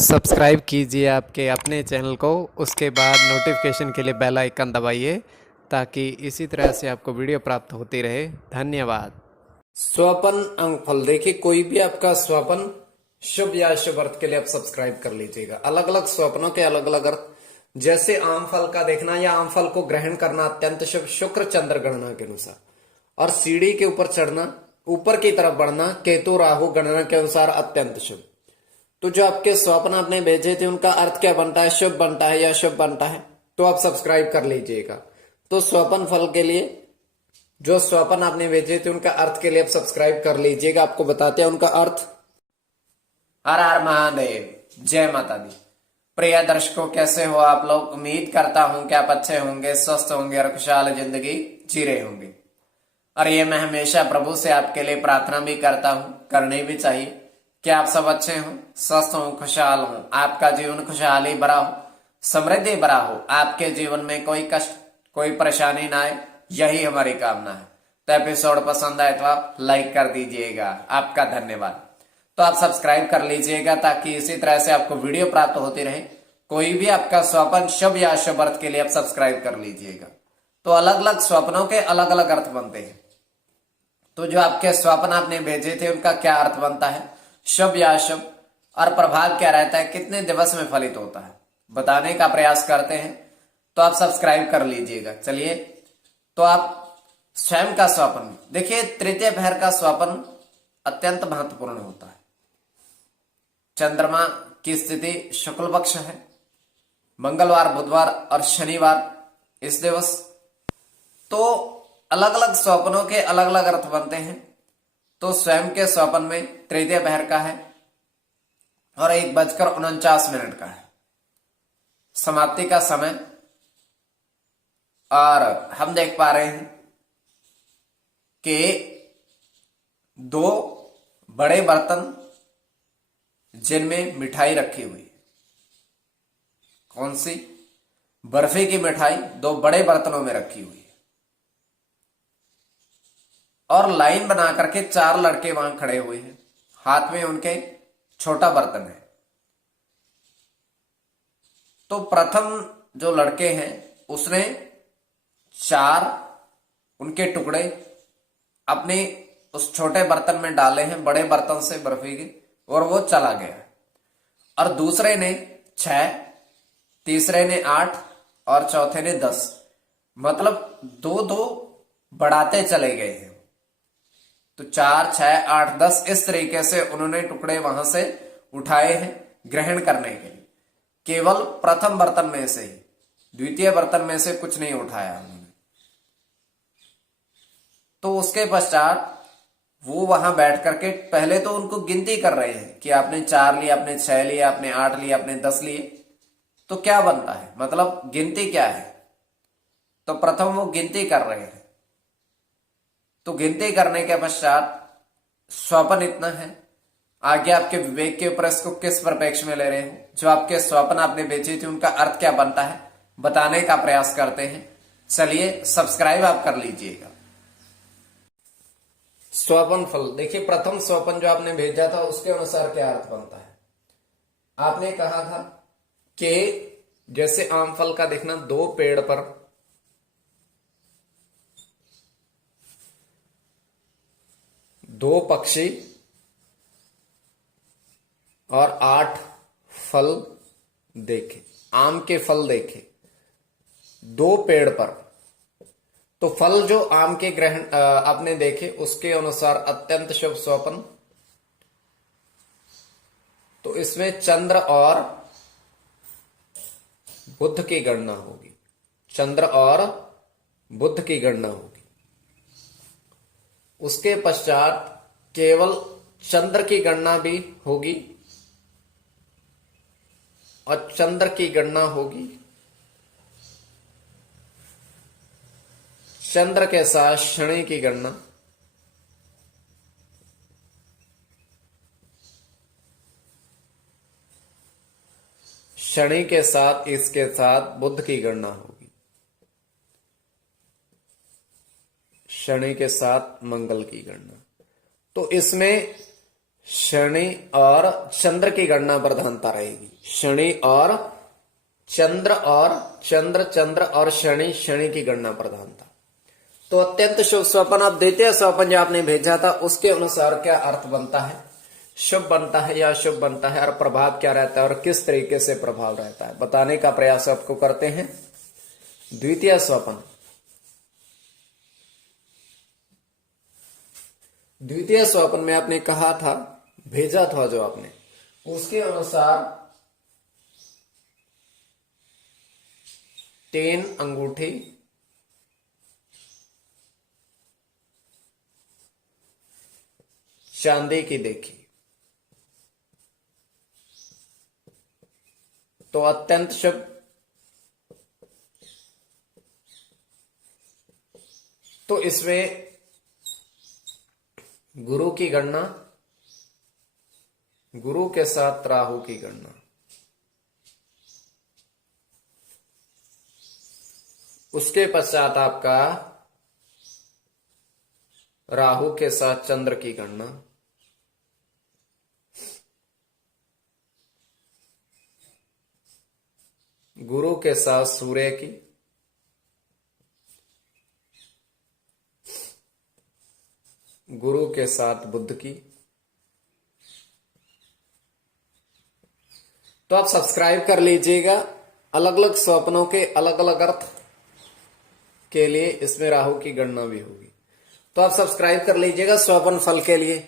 Subscribe कीजिए आपके अपने चैनल को, उसके बाद नोटिफिकेशन के लिए बेल आइकन दबाइए ताकि इसी तरह से आपको वीडियो प्राप्त होती रहे। धन्यवाद। स्वपन अंकफल, देखिए कोई भी आपका स्वपन शुभ या शुभ अर्थ के लिए आप सब्सक्राइब कर लीजिएगा। अलग अलग स्वप्नों के अलग अलग अर्थ, जैसे आम फल का देखना या आम फल को ग्रहण करना अत्यंत शुभ शुक्र चंद्र गणना के अनुसार, और सीढ़ी के ऊपर चढ़ना, ऊपर की तरफ बढ़ना केतु राहु गणना के अनुसार अत्यंत शुभ। तो जो आपके स्वप्न आपने भेजे थे उनका अर्थ क्या बनता है, शुभ बनता है या शुभ बनता है, तो आप सब्सक्राइब कर लीजिएगा। तो स्वप्न फल के लिए जो स्वप्न आपने भेजे थे उनका अर्थ के लिए आप सब्सक्राइब कर लीजिएगा। आपको बताते हैं उनका अर्थ। हर हर महादेव, जय माता दी। प्रिय दर्शकों, कैसे हो आप लोग? उम्मीद करता हूं कि आप अच्छे होंगे, स्वस्थ होंगे और खुशहाल जिंदगी जी रहे होंगे। और ये मैं हमेशा प्रभु से आपके लिए प्रार्थना भी करता हूं, करनी भी चाहिए कि आप सब अच्छे हों, स्वस्थ हों, खुशहाल हों, आपका जीवन खुशहाली भरा हो, समृद्धि भरा हो, आपके जीवन में कोई कष्ट कोई परेशानी ना आए, यही हमारी कामना है। तो एपिसोड पसंद आए तो आप लाइक कर दीजिएगा, आपका धन्यवाद। तो आप सब्सक्राइब कर लीजिएगा ताकि इसी तरह से आपको वीडियो प्राप्त होती रहे। कोई भी आपका स्वप्न शुभ या अशुभ अर्थ के लिए आप सब्सक्राइब कर लीजिएगा। तो अलग अलग स्वप्नों के अलग अलग अर्थ बनते हैं। तो जो आपके स्वप्न आपने भेजे थे उनका क्या अर्थ बनता है, शुभ या अशुभ, और प्रभाव क्या रहता है, कितने दिवस में फलित होता है, बताने का प्रयास करते हैं। तो आप सब्सक्राइब कर लीजिएगा। चलिए, तो आप स्वयं का स्वप्न देखिए। तृतीय पहर का स्वप्न अत्यंत महत्वपूर्ण होता है। चंद्रमा की स्थिति शुक्ल पक्ष है, मंगलवार, बुधवार और शनिवार इस दिवस। तो अलग अलग स्वप्नों के अलग अलग अर्थ बनते हैं। तो स्वयं के स्वप्न में तृतीय पहर का है और 1:49 का है समाप्ति का समय। और हम देख पा रहे हैं कि 2 बड़े बर्तन जिनमें मिठाई रखी हुई है। कौन सी? बर्फी की मिठाई 2 बड़े बर्तनों में रखी हुई है, और लाइन बना करके 4 लड़के वहां खड़े हुए हैं, हाथ में उनके छोटा बर्तन है। तो प्रथम जो लड़के हैं उसने 4 उनके टुकड़े अपने उस छोटे बर्तन में डाले हैं, बड़े बर्तन से बर्फी के, और वो चला गया। और दूसरे ने 6, तीसरे ने 8 और चौथे ने 10, मतलब 2-2 बढ़ाते चले गए हैं। तो 4, 6, 8, 10 इस तरीके से उन्होंने टुकड़े वहां से उठाए हैं ग्रहण करने के लिए। केवल प्रथम बर्तन में से ही, द्वितीय बर्तन में से कुछ नहीं उठाया उन्होंने। तो उसके पश्चात वो वहां बैठ करके पहले तो उनको गिनती कर रहे हैं कि आपने 4 लिए, आपने 6 लिए, आपने 8 लिए, आपने 10 लिए। तो क्या बनता है, मतलब गिनती क्या है? तो प्रथम वो गिनती कर रहे हैं। तो गिनती करने के पश्चात स्वप्न इतना है, आगे आपके विवेक के ऊपर इसको किस परिप्रेक्ष्य में ले रहे हो, जो आपके स्वप्न आपने बेचे थे उनका अर्थ क्या बनता है, बताने का प्रयास करते हैं। चलिए, सब्सक्राइब आप कर लीजिएगा। स्वप्न फल देखिए, प्रथम स्वप्न जो आपने भेजा था उसके अनुसार क्या अर्थ बनता है। आपने कहा था कि जैसे आम फल का देखना, 2 पेड़ पर 2 पक्षी और 8 फल देखे, आम के फल देखे 2 पेड़ पर। तो फल जो आम के ग्रहण आपने देखे उसके अनुसार अत्यंत शुभ स्वप्न। तो इसमें चंद्र और बुध की गणना होगी, चंद्र और बुध की गणना होगी। उसके पश्चात केवल चंद्र की गणना भी होगी, और चंद्र की गणना होगी चंद्र के साथ शनि की गणना, शनि के साथ इसके साथ बुध की गणना होगी, शनि के साथ मंगल की गणना। तो इसमें शनि और चंद्र की गणना प्रधानता रहेगी। शनि और चंद्र चंद्र और शनि, शनि की गणना प्रधानता। तो अत्यंत शुभ स्वप्न, आप द्वितीय स्वप्न जो आपने भेजा था उसके अनुसार क्या अर्थ बनता है, शुभ बनता है या अशुभ बनता है, और प्रभाव क्या रहता है और किस तरीके से प्रभाव रहता है, बताने का प्रयास आपको करते हैं। द्वितीय स्वप्न, द्वितीय स्वप्न में आपने कहा था, भेजा था जो आपने, उसके अनुसार 3 अंगूठी चांदी की देखी, तो अत्यंत शुभ। तो इसमें गुरु की गणना, गुरु के साथ राहु की गणना, उसके पश्चात आपका राहु के साथ चंद्र की गणना, गुरु के साथ सूर्य की, गुरु के साथ बुध की। तो आप सब्सक्राइब कर लीजिएगा, अलग अलग स्वप्नों के अलग अलग अर्थ के लिए इसमें राहु की गणना भी होगी, तो आप सब्सक्राइब कर लीजिएगा स्वप्न फल के लिए।